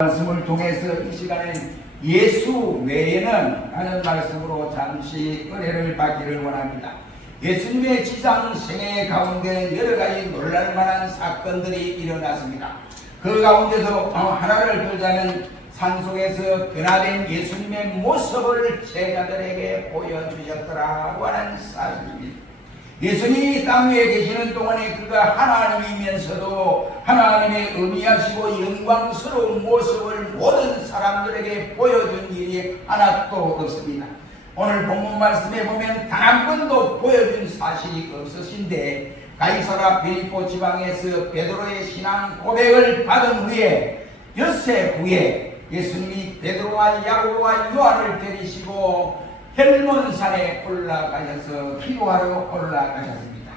말씀을 통해서 이 시간에 예수 외에는 하는 말씀으로 잠시 은혜를 받기를 원합니다. 예수님의 지상생애 가운데 여러 가지 놀랄만한 사건들이 일어났습니다. 그 가운데서 하나를 들자면 산속에서 변화된 예수님의 모습을 제자들에게 보여주셨더라고 하는 사실입니다. 예수님이 땅 위에 계시는 동안에 그가 하나님이면서도 하나님의 의미하시고 영광스러운 모습을 모든 사람들에게 보여준 일이 하나도 없습니다. 오늘 본문 말씀에 보면 단 한 번도 보여준 사실이 없으신데 가이사랴 빌립보 지방에서 베드로의 신앙 고백을 받은 후에 엿새 후에 예수님이 베드로와 야고보와 요한을 데리시고 헬몬산에 올라가셔서 기도하러 올라가셨습니다.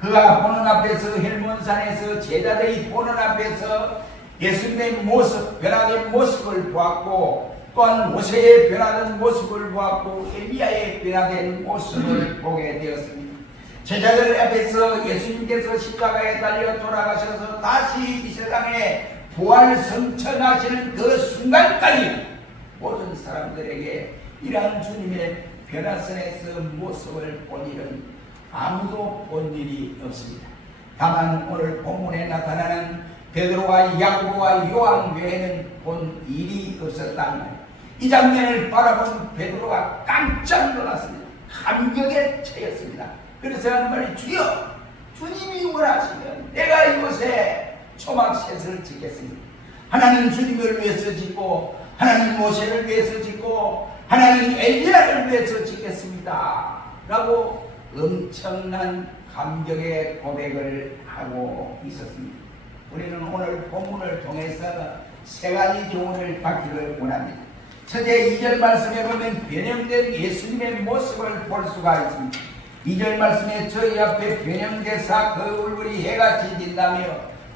그가 보는 앞에서 헬몬산에서 제자들이 보는 앞에서 예수님의 모습, 변화된 모습을 보았고 또한 모세의 변화된 모습을 보았고 엘리야의 변화된 모습을 보게 되었습니다. 제자들 앞에서 예수님께서 십자가에 달려 돌아가셔서 다시 이 세상에 부활 성천하시는 그 순간까지 모든 사람들에게 이러한 주님의 변화선에서 모습을 본 일은 아무도 본 일이 없습니다. 다만 오늘 본문에 나타나는 베드로와 야고보와 요한 외에는 본 일이 없었단 말이에요. 이 장면을 바라본 베드로가 깜짝 놀랐습니다. 감격에 차였습니다. 그래서 하는 말이 주여 주님이 원하시면 내가 이곳에 초막셋을 짓겠습니다. 하나님 주님을 위해서 짓고 하나님 모세를 위해서 짓고 하나님 엘리야를 위해서 짓겠습니다 라고 엄청난 감격의 고백을 하고 있었습니다. 우리는 오늘 본문을 통해서 세 가지 교훈을 받기를 원합니다. 첫째, 2절 말씀에 보면 변형된 예수님의 모습을 볼 수가 있습니다. 2절 말씀에 저희 앞에 변형되사 그 얼굴이 해같이 딘다며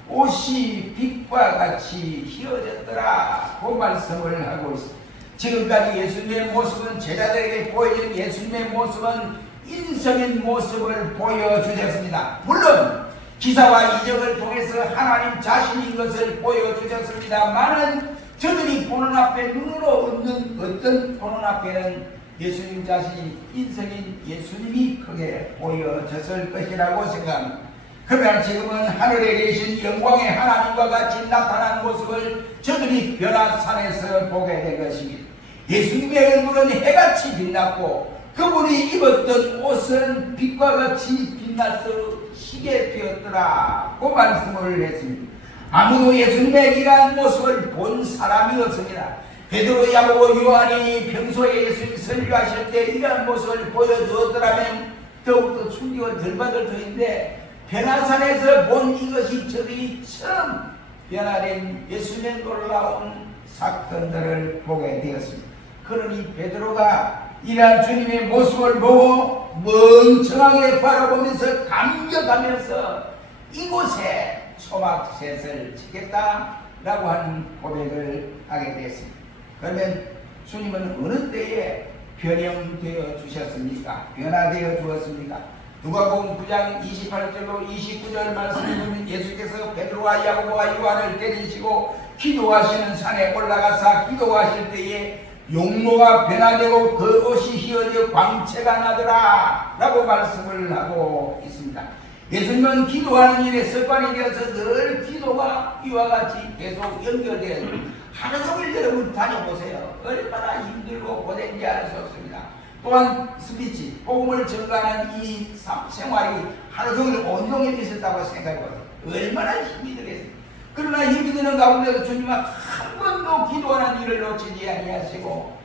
옷이 빛과 같이 휘어졌더라 그 말씀을 하고 있습니다. 지금까지 예수님의 모습은 제자들에게 보여준 예수님의 모습은 인성인 모습을 보여주셨습니다. 물론 기사와 이적을 통해서 하나님 자신인 것을 보여주셨습니다만은 저들이 보는 앞에 눈으로 얻는 어떤 보는 앞에는 예수님 자신이 인성인 예수님이 크게 보여졌을 것이라고 생각합니다. 그러나 지금은 하늘에 계신 영광의 하나님과 같이 나타난 모습을 저들이 변화산에서 보게 된 것입니다. 예수님의 얼굴은 해같이 빛났고 그분이 입었던 옷은 빛과 같이 빛나서 희게 되었더라 그 말씀을 했습니다. 아무도 예수님의 이러한 모습을 본 사람이 없습니다. 베드로, 야고보, 요한이 평소에 예수님 설교하실 때 이러한 모습을 보여주었더라면 더욱더 충격을 덜 받을 터인데 변화산에서 본 이것이 저들이 처음 변화된 예수님의 놀라운 사건들을 보게 되었습니다. 그러니 베드로가 이러한 주님의 모습을 보고 멍청하게 바라보면서 감격하면서 이곳에 초막셋을 짓겠다라고 하는 고백을 하게 되었습니다. 그러면 주님은 어느 때에 변형되어 주셨습니까? 변화되어 주었습니까? 누가복음 9장 28절로 29절 말씀을 보면 예수께서 베드로와 야고보와 요한을 데리시고 기도하시는 산에 올라가사 기도하실 때에 용모가 변화되고 그 옷이 휘어져 광채가 나더라 라고 말씀을 하고 있습니다. 예수님은 기도하는 일에 습관이 되어서 늘 기도가 이와 같이 계속 연결되어 하루 종일 여러분 다녀보세요. 얼마나 힘들고 고된지 알 수 없습니다. 또한 스피치, 복음을 전가하는 이 생활이 하루 종일 온종일 있었다고 생각해보세요. 얼마나 힘이 들겠어요. 그러나 힘이 드는 가운데도 주님은 한 번도 기도하는 일을 놓치지 아니하시고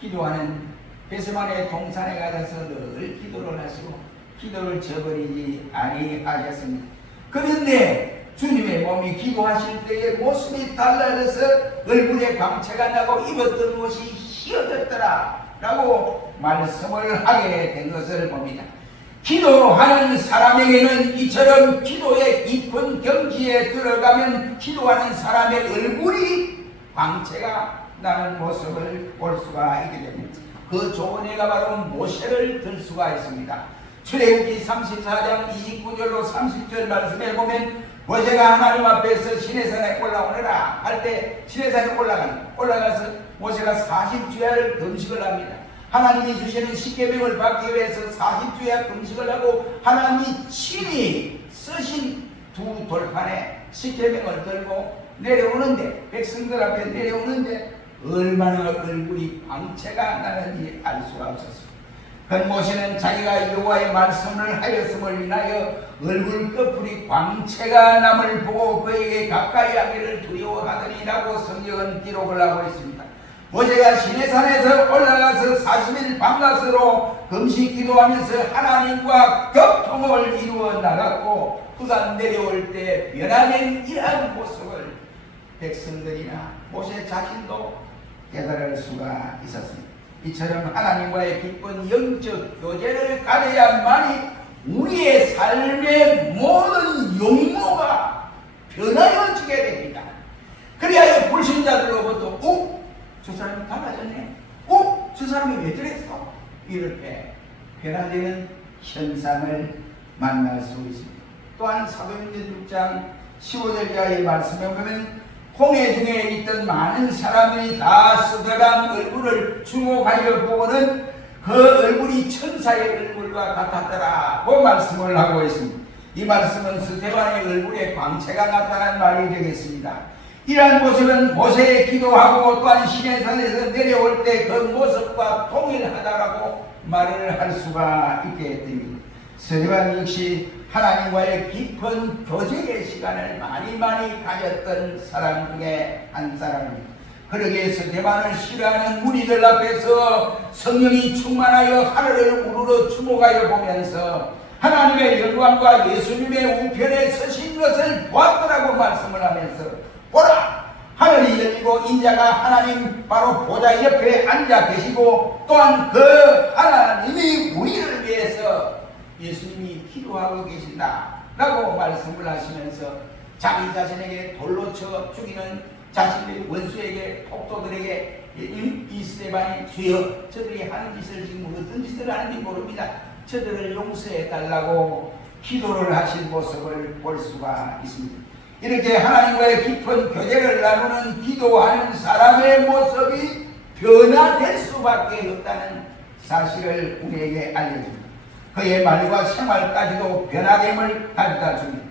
기도하는 겟세마네 동산에 가셔서 늘 기도를 하시고 기도를 저버리지 아니하셨습니다. 그런데 주님의 몸이 기도하실 때의 모습이 달라져서 얼굴에 광채가 나고 입었던 옷이 휘어졌더라 라고 말씀을 하게 된 것을 봅니다. 기도하는 사람에게는 이처럼 기도의 깊은 경지에 들어가면 기도하는 사람의 얼굴이 광채가 나는 모습을 볼 수가 있게 됩니다. 그 좋은 예가 바로 모세를 들 수가 있습니다. 출애굽기 34장 29절로 30절 말씀에 보면 모세가 하나님 앞에서 시내산에 올라오느라 할 때 시내산에 올라가서 모세가 40주야를 금식을 합니다. 하나님이 주시는 십계명을 받기 위해서 40주야 금식을 하고 하나님이 친히 쓰신 두 돌판에 십계명을 들고 내려오는데, 백성들 앞에 내려오는데 얼마나 얼굴이 광채가 나는지 알 수가 없었습니다. 그 모세는 자기가 여호와의 말씀을 하였음을 인하여 얼굴 끝풀이 광채가 남을 보고 그에게 가까이 하기를 두려워하더니라고 성경은 기록을 하고 있습니다. 모세가 시내산에서 올라가서 40일 밤낮으로 금식 기도하면서 하나님과 교통을 이루어 나갔고 그가 내려올 때 변화된 이러한 모습을 백성들이나 모세 자신도 깨달을 수가 있었습니다. 이처럼 하나님과의 깊은 영적 교제를 가져야만이 우리의 삶의 모든 용모가 변화여지게 됩니다. 그래야 불신자들로부터 저 사람이 달라졌네. 저 사람이 왜 저랬어? 이렇게 변화되는 현상을 만날 수 있습니다. 또한 사도행전 6장 15절 이하의 말씀에 보면 홍해 중에 있던 많은 사람들이 다 스데반 얼굴을 주목하여 보고는 그 얼굴이 천사의 얼굴과 같았더라고 말씀을 하고 있습니다. 이 말씀은 스데반의 얼굴에 광채가 나타난 말이 되겠습니다. 이러한 모습은 모세의 기도하고 또한 시내산에서 내려올 때 그 모습과 동일하다라고 말을 할 수가 있게 됩니다. 스데반 역시 하나님과의 깊은 교제의 시간을 많이 가졌던 사람 중에 한 사람입니다. 그러기에 스데반을 싫어하는 무리들 앞에서 성령이 충만하여 하늘을 우러러 주목하여 보면서 하나님의 영광과 예수님의 우편에 서신 것을 보았더라고 말씀을 하면서 보라! 하늘이 열리고 인자가 하나님 바로 보좌 옆에 앉아 계시고 또한 그 하나님이 우리를 위해서 예수님이 기도하고 계신다 라고 말씀을 하시면서 자기 자신에게 돌로 쳐 죽이는 자신의 원수에게 폭도들에게 이 스데반이 주여 저들이 하는 짓을 지금 어떤 짓을 하는지 모릅니다. 저들을 용서해 달라고 기도를 하신 모습을 볼 수가 있습니다. 이렇게 하나님과의 깊은 교제를 나누는 기도하는 사람의 모습이 변화될 수밖에 없다는 사실을 우리에게 알려줍니다. 그의 말과 생활까지도 변화됨을 가져다 줍니다.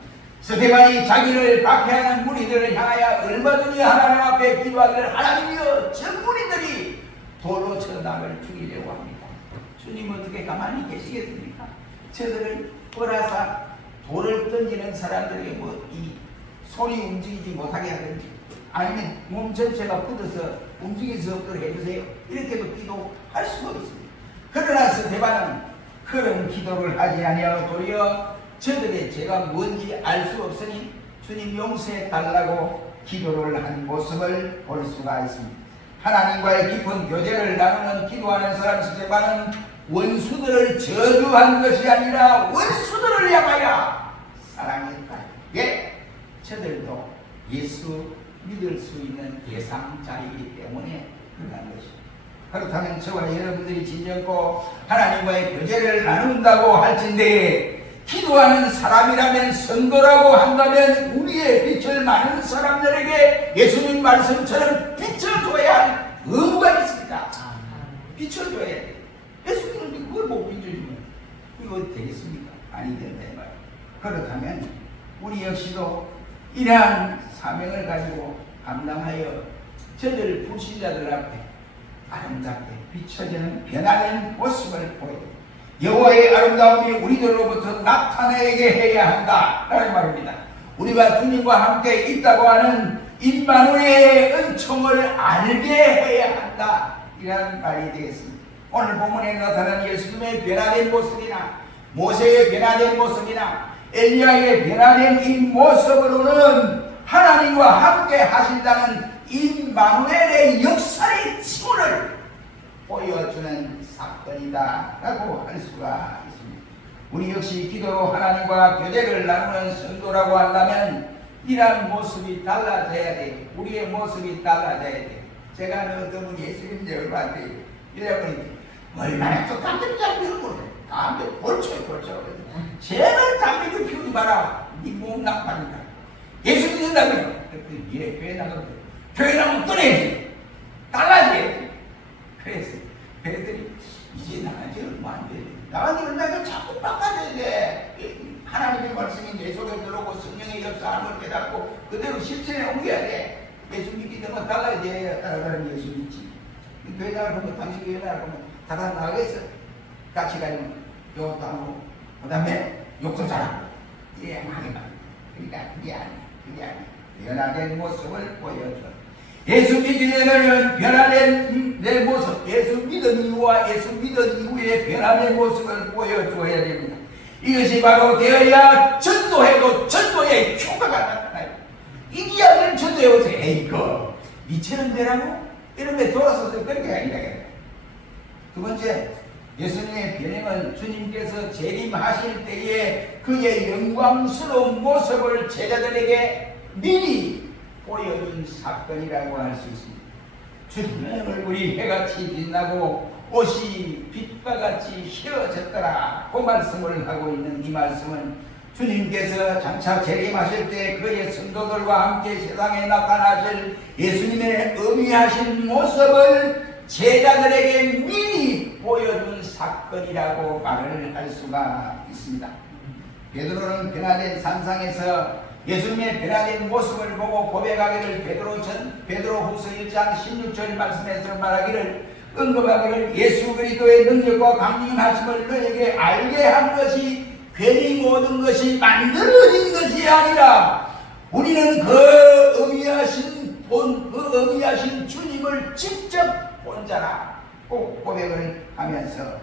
스데반이 자기를 박해하는 무리들을 향하여 얼마든지 하나님 앞에 기도하기를 하나님이여 저 무리들이 돌로 쳐 나를 죽이려고 합니다. 주님 어떻게 가만히 계시겠습니까? 저들을 벌하사 돌을 던지는 사람들에게 이 손이 움직이지 못하게 하든지 아니면 몸 전체가 굳어서 움직일 수 없도록 해주세요. 이렇게도 기도할 수가 있습니다. 그러나 스데반은 그런 기도를 하지 아니하고 도리어 저들의 죄가 뭔지 알 수 없으니 주님 용서해 달라고 기도를 한 모습을 볼 수가 있습니다. 하나님과의 깊은 교제를 나누는 기도하는 사람 스데반은 원수들을 저주한 것이 아니라 원수들을 향하여 사랑했다. 저들도 예수 믿을 수 있는 대상자이기 때문에 그러한 것입니다. 그렇다면 저와 여러분들이 진정고 하나님과의 교제를 나눈다고 할진대 기도하는 사람이라면 성도라고 한다면 우리의 빛을 많은 사람들에게 예수님 말씀처럼 비춰줘야 할 의무가 있습니다. 비춰줘야 돼. 예수님은 그걸 못 비춰주면 이거 되겠습니까? 아니 된다 이 말이에요. 그렇다면 우리 역시도 이러한 사명을 가지고 감당하여 저들 불신자들 앞에 아름답게 비춰지는 변화된 모습을 보여요. 여호와의 아름다움이 우리들로부터 나타내게 해야 한다라는 말입니다. 우리가 주님과 함께 있다고 하는 임마누엘의 은총을 알게 해야 한다 이라는 말이 되겠습니다. 오늘 본문에 나타난 예수님의 변화된 모습이나 모세의 변화된 모습이나 엘리야의 변화된 이 모습으로는 하나님과 함께 하신다는 임마누엘의 역사의 징후를 보여주는 사건이다 라고 할 수가 있습니다. 우리 역시 기도로 하나님과 교제를 나누는 성도라고 한다면 이러한 모습이 달라져야 돼. 우리의 모습이 달라져야 돼. 제가 어떤 분이 예수님 여러분한테 여러분이 얼마나 또 담배 피우는 거예요. 담배 벌초에 제발 담배를 피우지 마라. 네 몸 나빠진다. 예수 믿는다며. 예, 교회 나가면 돼. 교회 나가면 떠내야지. 달라야지. 그래서 배들이 이제 나간 지 얼마 안 돼. 나간 지 얼마 안 돼. 자꾸 바꿔줘야 돼. 하나님의 말씀이 내 속에 들어오고 성령의 역사함을 깨닫고 그대로 실천에 옮겨야 돼. 예수 믿기 때문에 달라야 돼. 따라가는 예수 믿지. 교회 나가면 당신 교회 나가면 다 나가겠어. 같이 가면 요것도 하고 그 다음에 욕도 잘하고 예, 하게 말. 그러니까 그게 아니야. 그게 아니야. 변화된 모습을 보여줘. 예수 믿기 전에는 변화된 내 모습, 예수 믿은 이후와 예수 믿은 이후의 변화된 모습을 보여줘야 됩니다. 이것이 바로 되어야 전도해도 전도의 효과가 나타나요. 이게 아니면 전도해보세요. 에이, 이거 미치는 데라고? 이런데 돌아서서 그렇게 아니라. 두 번째, 예수님의 변행은 주님께서 재림하실 때에 그의 영광스러운 모습을 제자들에게 미리 보여준 사건이라고 할 수 있습니다. 주님의 얼굴이 해같이 빛나고 옷이 빛과 같이 휘어졌더라. 그 말씀을 하고 있는 이 말씀은 주님께서 장차 재림하실 때 그의 성도들과 함께 세상에 나타나실 예수님의 의미하신 모습을 제자들에게 미리 보여준 사건이라고 말을 할 수가 있습니다. 베드로는 변화된 산상에서 예수님의 변화된 모습을 보고 고백하기를 베드로후서 1장 16절 말씀에서 말하기를 언급하기를 예수 그리스도의 능력과 강림하심을 너에게 알게 한 것이 괜히 모든 것이 만들어진 것이 아니라 우리는 그 의미하신 주님을 직접 본 자라 꼭 고백을 하면서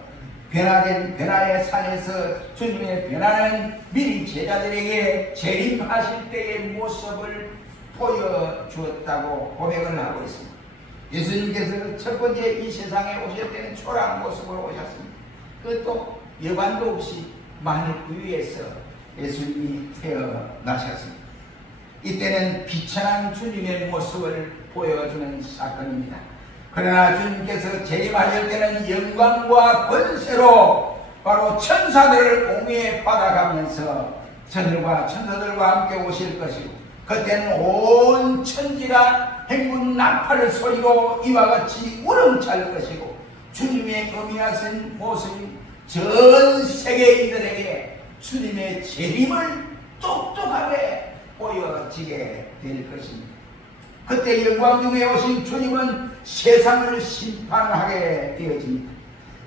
변화된 변화의 산에서 주님의 변화는 미리 제자들에게 재림하실 때의 모습을 보여주었다고 고백을 하고 있습니다. 예수님께서 첫 번째 이 세상에 오실 때는 초라한 모습으로 오셨습니다. 그것도 여관도 없이 마늘 위에서 예수님이 태어나셨습니다. 이때는 비천한 주님의 모습을 보여주는 사건입니다. 그러나 주님께서 재림하실 때는 영광과 권세로 바로 천사들을 옹위에 받아가면서 저들과 천사들과 함께 오실 것이고 그때는 온 천지가 행군 나팔을 소리로 이와 같이 우렁찰 것이고 주님의 의미하신 모습이 전 세계인들에게 주님의 재림을 똑똑하게 보여지게 될 것입니다. 그때 영광 중에 오신 주님은 세상을 심판하게 되어집니다.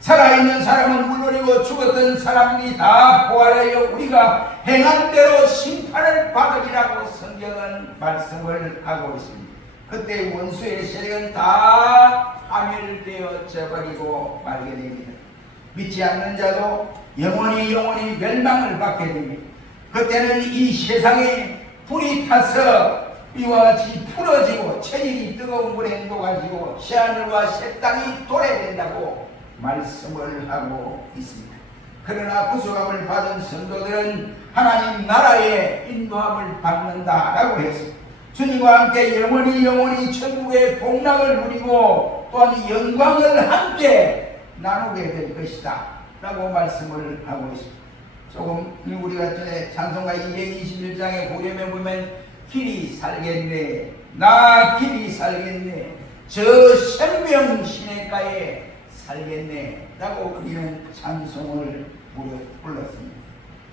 살아있는 사람은 물론이고 죽었던 사람이 다 부활하여 우리가 행한 대로 심판을 받으리라고 성경은 말씀을 하고 있습니다. 그때 원수의 세력은 다 파멸되어져 버리고 말게 됩니다. 믿지 않는 자도 영원히 멸망을 받게 됩니다. 그때는 이 세상에 불이 타서 이와 같이 풀어지고 천일이 뜨거운 물에 녹아지고 새하늘과 새 땅이 도래된다고 말씀을 하고 있습니다. 그러나 구속함을 받은 성도들은 하나님 나라의 인도함을 받는다라고 했습니다. 주님과 함께 영원히 천국의 복락을 누리고 또한 영광을 함께 나누게 될 것이다 라고 말씀을 하고 있습니다. 조금 우리가 전에 찬송가 221장에 보려면 보면 길이 살겠네 나 길이 살겠네 저 생명 시냇가에 살겠네 라고 우리는 찬송을 불렀습니다.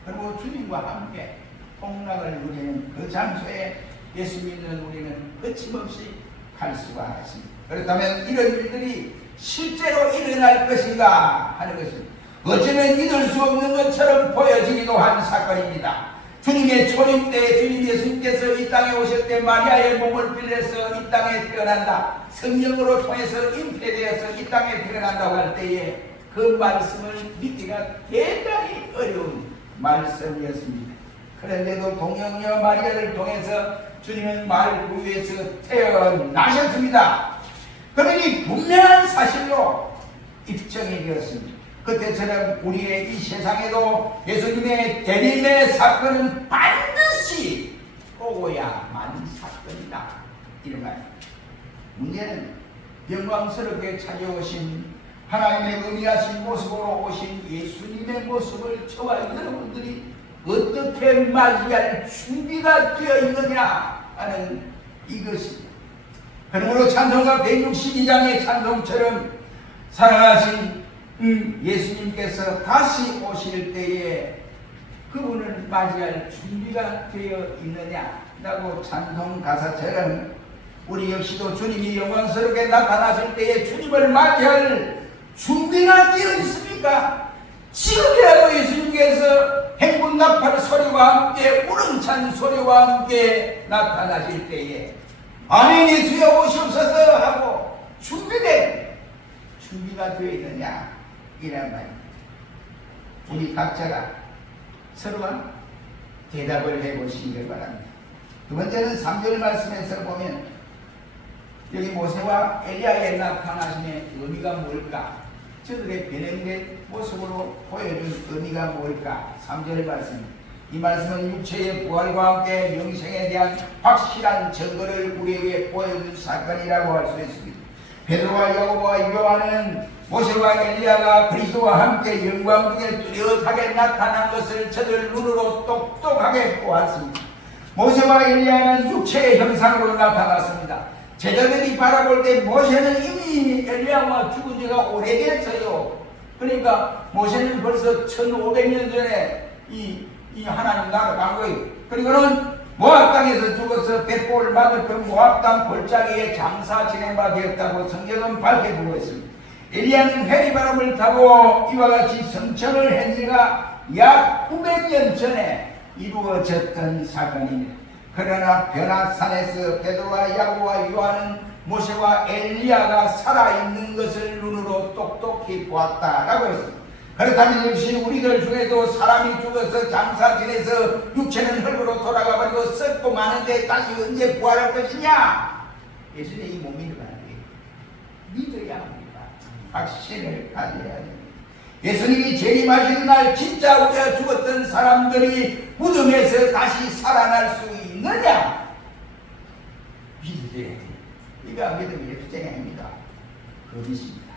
그리고 주님과 함께 복락을 누리는 그 장소에 예수 믿는 우리는 거침없이 갈 수가 있습니다. 그렇다면 이런 일들이 실제로 일어날 것인가 하는 것은 어쩌면 믿을 수 없는 것처럼 보여지기도 한 사건입니다. 주님의 초림 때 주님 예수님께서 이 땅에 오실 때 마리아의 몸을 빌려서 이 땅에 태어난다. 성령으로 통해서 잉태되어서 이 땅에 태어난다고 할 때에 그 말씀을 믿기가 대단히 어려운 말씀이었습니다. 그런데도 동영녀 마리아를 통해서 주님은 말 위에서 태어나셨습니다. 그러니 분명한 사실로 입증이 되었습니다. 그때처럼 우리의 이 세상에도 예수님의 재림의 사건은 반드시 오고야만 사건이다. 이런 말. 문제는 영광스럽게 찾아오신 하나님의 의미하신 모습으로 오신 예수님의 모습을 저와 여러분들이 어떻게 맞이할 준비가 되어 있느냐 하는 이것입니다. 그러므로 찬송가 162장의 찬송처럼 사랑하신 예수님께서 다시 오실 때에 그분을 맞이할 준비가 되어 있느냐라고 찬송 가사처럼 우리 역시도 주님이 영광스럽게 나타나실 때에 주님을 맞이할 준비가 되어 있습니까? 지금이라도 예수님께서 행군 나팔 소리와 함께 우렁찬 소리와 함께 나타나실 때에 아멘 예수여 오시옵소서 하고 준비가 되어 있느냐 이란 말입니다. 우리 각자가 서로가 대답을 해보시기를 바랍니다. 두 번째는 3절 말씀에서 보면 여기 모세와 엘리야의 나타나심의 의미가 뭘까? 저들의 변형된 모습으로 보여준 의미가 뭘까? 3절 말씀. 이 말씀은 육체의 부활과 함께 영생에 대한 확실한 증거를 우리에게 보여준 사건이라고 할 수 있습니다. 베드로와 야고보와 요한은 모세와 엘리야가 그리스도와 함께 영광 중에 뚜렷하게 나타난 것을 저들 눈으로 똑똑하게 보았습니다. 모세와 엘리야는 육체의 형상으로 나타났습니다. 제자들이 바라볼 때 모세는 이미 엘리야와 죽은 지가 오래됐어요. 그러니까 모세는 벌써 1500년 전에 이 하나님 나라 간 거예요. 그리고는 모압 땅에서 죽어서 백보를 맞을 그 모압 땅 골짜기에 장사 지낸 바 되었다고 성경은 밝혀보고 있습니다. 엘리야는 해리바람을 타고 이와 같이 성천을 한 지가 약 900년 전에 이루어졌던 사건입니다. 그러나 변화산에서 베드로와 야고보와 요한은 모세와 엘리야가 살아있는 것을 눈으로 똑똑히 보았다라고 했습니다. 그렇다면 역시 우리들 중에도 사람이 죽어서 장사 지내서 육체는 흙으로 돌아가 버리고 썩고 마는데 다시 언제 부활할 것이냐? 예수님이 못 믿으면 안 돼요. 믿어야 합니다. 확신을 가져야 됩니다. 예수님이 재림하시는 날 진짜 우리가 죽었던 사람들이 무덤에서 다시 살아날 수 있느냐? 믿으세요. 이거 믿으면 예수쟁이 아닙니다. 거짓입니다.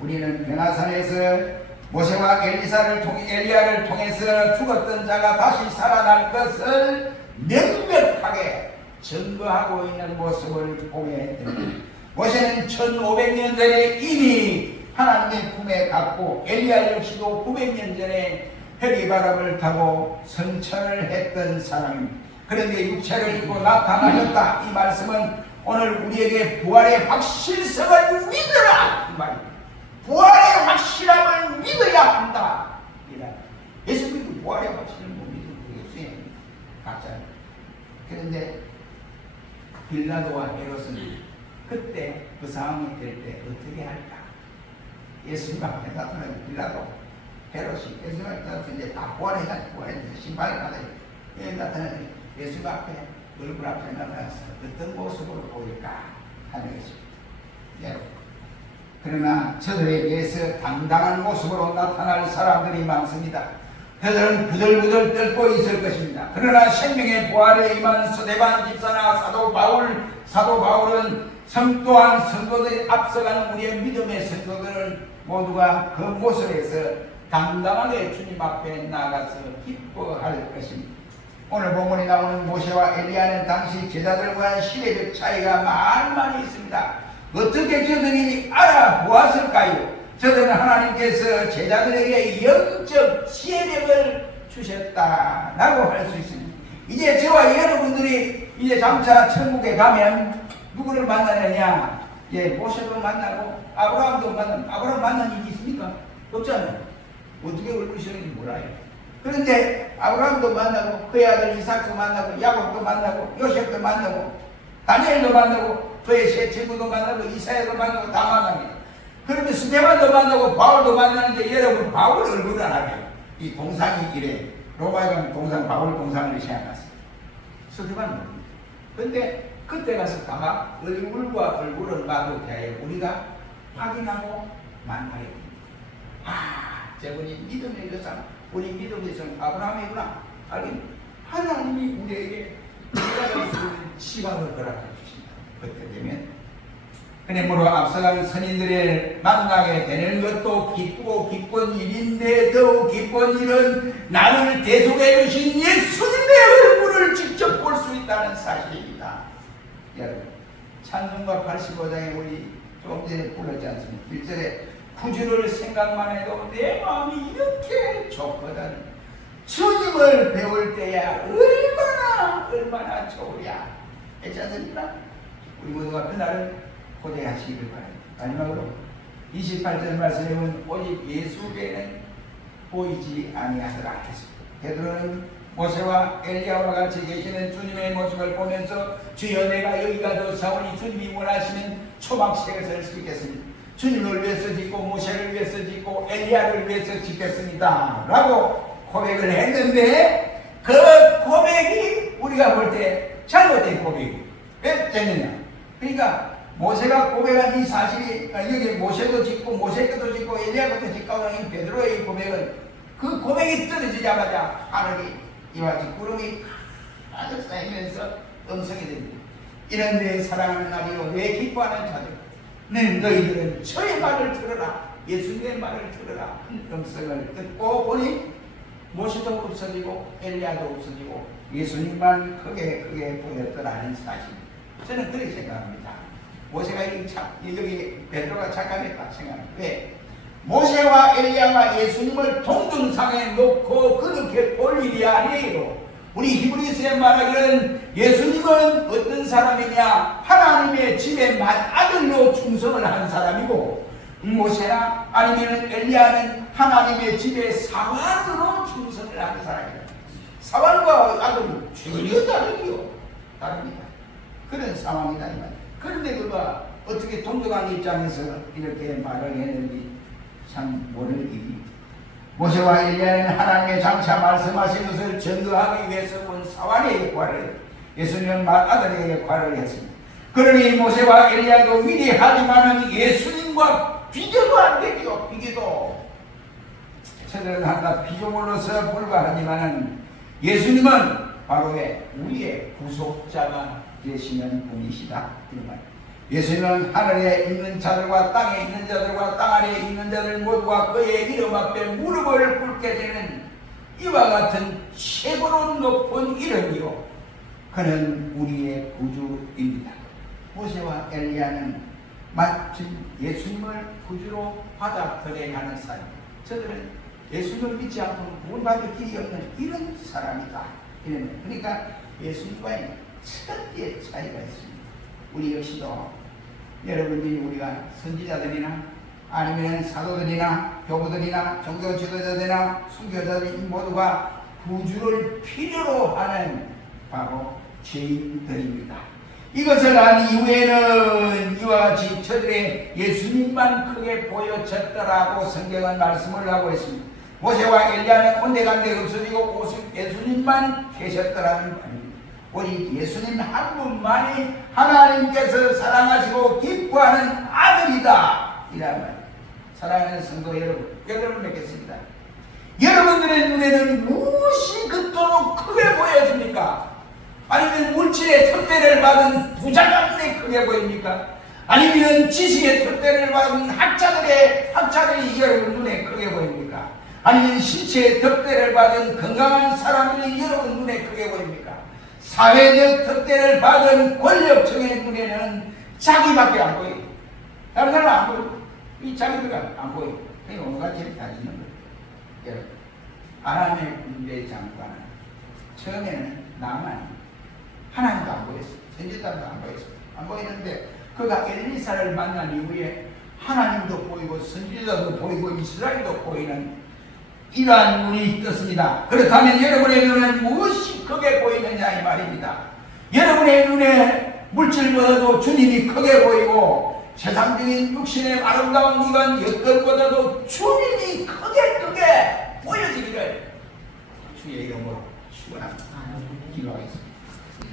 우리는 변화산에서 모세와 엘리야를 통해서 죽었던 자가 다시 살아날 것을 명백하게 증거하고 있는 모습을 보게 됩니다. 모세는 1500년 전에 이미 하나님의 품에 갔고 엘리야 역시도 900년 전에 해리바람을 타고 성천을 했던 사람입니다. 그런데 육체를 입고 나타나셨다. 이 말씀은 오늘 우리에게 부활의 확실성을 믿으라 이 말입니다. 부활의 확실함을 믿어야 한다. 예수님도 부활의 확실을 못 믿는 예수님 각자. 그런데 빌라도와 헤롯은 그때 그 상황이 될 때 어떻게 할까? 예수님 앞에 나타나는 빌라도, 헤롯이 예수님 앞에 나타나서 이제 다 부활해서 신발을 받아요. 나타나는 예수님 앞에 얼굴 앞에 나타나서 어떤 모습으로 보일까 하는 것입니다. 여러분. 그러나 저들에게서 당당한 모습으로 나타날 사람들이 많습니다. 그들은 부들부들 떨고 있을 것입니다. 그러나 생명의 부활에 임한 스데반 집사나 사도 바울은 또한 성도들이 앞서가는 우리의 믿음의 성도들은 모두가 그 모습에서 당당하게 주님 앞에 나가서 기뻐할 것입니다. 오늘 본문에 나오는 모세와 엘리야는 당시 제자들과의 시대적 차이가 많이 있습니다. 어떻게 저들이 알아보았을까요? 저들은 하나님께서 제자들에게 영적 지혜력을 주셨다라고 할 수 있습니다. 이제 저와 여러분들이 이제 장차 천국에 가면 누구를 만나느냐? 모세도 만나고 아브라함도 만나고 아브라함 만난 일이 있습니까? 없잖아요. 어떻게 얼굴이셨는지 몰라요. 그런데 아브라함도 만나고 그의 아들 이삭도 만나고 야곱도 만나고 요셉도 만나고 다니엘도 만나고 그의 세 친구도 만나고 이사야도 만나고 다 만납니다. 그러면 스데반도 만나고 바울도 만나는데 여러분 바울 얼굴을 안 하게요. 이 동상이 이래 로마에 가면 동상 바울 동상을 생각하세요. 스데반은 모릅니다. 근데 그때 가서 다 얼굴과 얼굴을 마주 대하여 우리가 확인하고 만나야 됩니다. 저분이 믿음의 여상, 우리 믿음의 성 아브라함이구나. 하나님이 우리에게 우리가 갈 수 있는 시간을 허락해 주신다. 그때 되면 그러므로 앞서간 선인들을 만나게 되는 것도 기쁘고 기쁜 일인데 더욱 기쁜 일은 나를 대속해 주신 예수님의 얼굴을 직접 볼 수 있다는 사실입니다. 여러분, 찬송가 85장에 우리 조금 전에 불렀지 않습니까? 1절에 구주를 생각만 해도 내 마음이 이렇게 좋거든. 주님을 배울 때야 얼마나 좋으랴 했지 않습니까? 우리 모두가 그날을 고대하시기를 바랍니다. 마지막으로 28절 말씀에 보면 오직 예수 외에는 보이지 아니하더라 했습니다. 베드로는 모세와 엘리야와 같이 계시는 주님의 모습을 보면서 주여 내가 여기 가도 사오니 주님이 원하시는 초막색을 짓겠습니다. 주님을 위해서 짓고 모세를 위해서 짓고 엘리야를 위해서 짓겠습니다 라고 고백을 했는데 그 고백이 우리가 볼 때 잘못된 고백이 왜 됐느냐? 그러니까 모세가 고백한 이 사실이 여기 모세도 짓고 모세 것도 짓고 엘리야 것도 짓고 하는 베드로의 고백은 그 고백이 떨어지자마자 하늘이 이와 같이 구름이 아주 쌓이면서 음성이 됩니다. 이런 내 사랑하는 아비요 내 기뻐하는 자들 너희들은 저의 말을 들으라 예수님의 말을 들으라 음성을 듣고 보니 모세도 없어지고 엘리야도 없어지고 예수님만 크게 보였더라는 사실. 저는 그렇게 생각합니다. 모세가 여기 베드로가 착각했다 생각합니다. 왜? 모세와 엘리야가 예수님을 동등상에 놓고 그렇게 볼 일이 아니에요. 우리 히브리서에 말하기는 예수님은 어떤 사람이냐? 하나님의 집의 맏아들로 충성을 한 사람이고 모세나 아니면 엘리야는 하나님의 집의 사환으로 충성을 한 사람이에요. 사환과 아들이 전혀 다릅니다. 그런 상황이다 이 말이에요. 그런데 그가 어떻게 동등한 입장에서 이렇게 말을 했는지 참 모르기. 모세와 엘리야는 하나님의 장차 말씀하신 것을 전도하기 위해서 온 사환의 역할을 예수님은 맏아들의 역할을 했습니다. 그러니 모세와 엘리야도 위대하지만 예수님과 비교도 안 되죠. 비교도 저들은 한낱 피조물로서 불과하지만 예수님은 바로 우리의 구속자가 되시는 분이시다. 예수님은 하늘에 있는 자들과 땅에 있는 자들과 땅 아래에 있는 자들 모두가 그의 이름 앞에 무릎을 꿇게 되는 이와 같은 최고로 높은 이름이요 그는 우리의 구주입니다. 모세와 엘리야는 마침 예수님을 구주로 받아들여가는 사람. 저들은 예수님을 믿지 않고는 구원받을 길이 없는 이런 사람이다. 그러니까 예수님과의 철저히 차이가 있습니다. 우리 역시도 여러분들이 우리가 선지자들이나 아니면 사도들이나 교부들이나 종교 지도자들이나 순교자들 모두가 구주를 필요로 하는 바로 죄인들입니다. 이것을 한 이후에는 이와 같이 저들의 예수님만 크게 보여졌더라고 성경은 말씀을 하고 있습니다. 모세와 엘리야는 온데간데 없어지고 예수님만 계셨더라는 말입니다. 오직 예수님 한 분만이 하나님께서 사랑하시고 기뻐하는 아들이다 이란 말. 사랑하는 성도 여러분 뵙겠습니다. 여러분들의 눈에는 무엇이 그토록 크게 보여집니까? 아니면 물질의 특대를 받은 부자가 눈에 크게 보입니까? 아니면 지식의 특대를 받은 학자들이 여러분 눈에 크게 보입니까? 아니면 신체의 특대를 받은 건강한 사람들이 여러분 눈에 크게 보입니까? 사회적 특대를 받은 권력층의 눈에는 자기밖에 안 보여요. 다른 사람은 안 보여요. 이 자기들은 안 보여요. 그러니까 온갖 죄를 다지는 거예요. 여러분, 하나님의 군대 장관은 처음에는 나만 하나님도 안 보였어요. 선지자도 안 보였어요. 안 보이는데 그가 엘리사를 만난 이후에 하나님도 보이고 선지자도 보이고 이스라엘도 보이는 이러한 눈이 떴습니다. 그렇다면 여러분의 눈에는 무엇이 크게 보이느냐 이 말입니다. 여러분의 눈에 물질보다도 주님이 크게 보이고 세상적인 육신의 아름다운 이건 여건보다도 주님이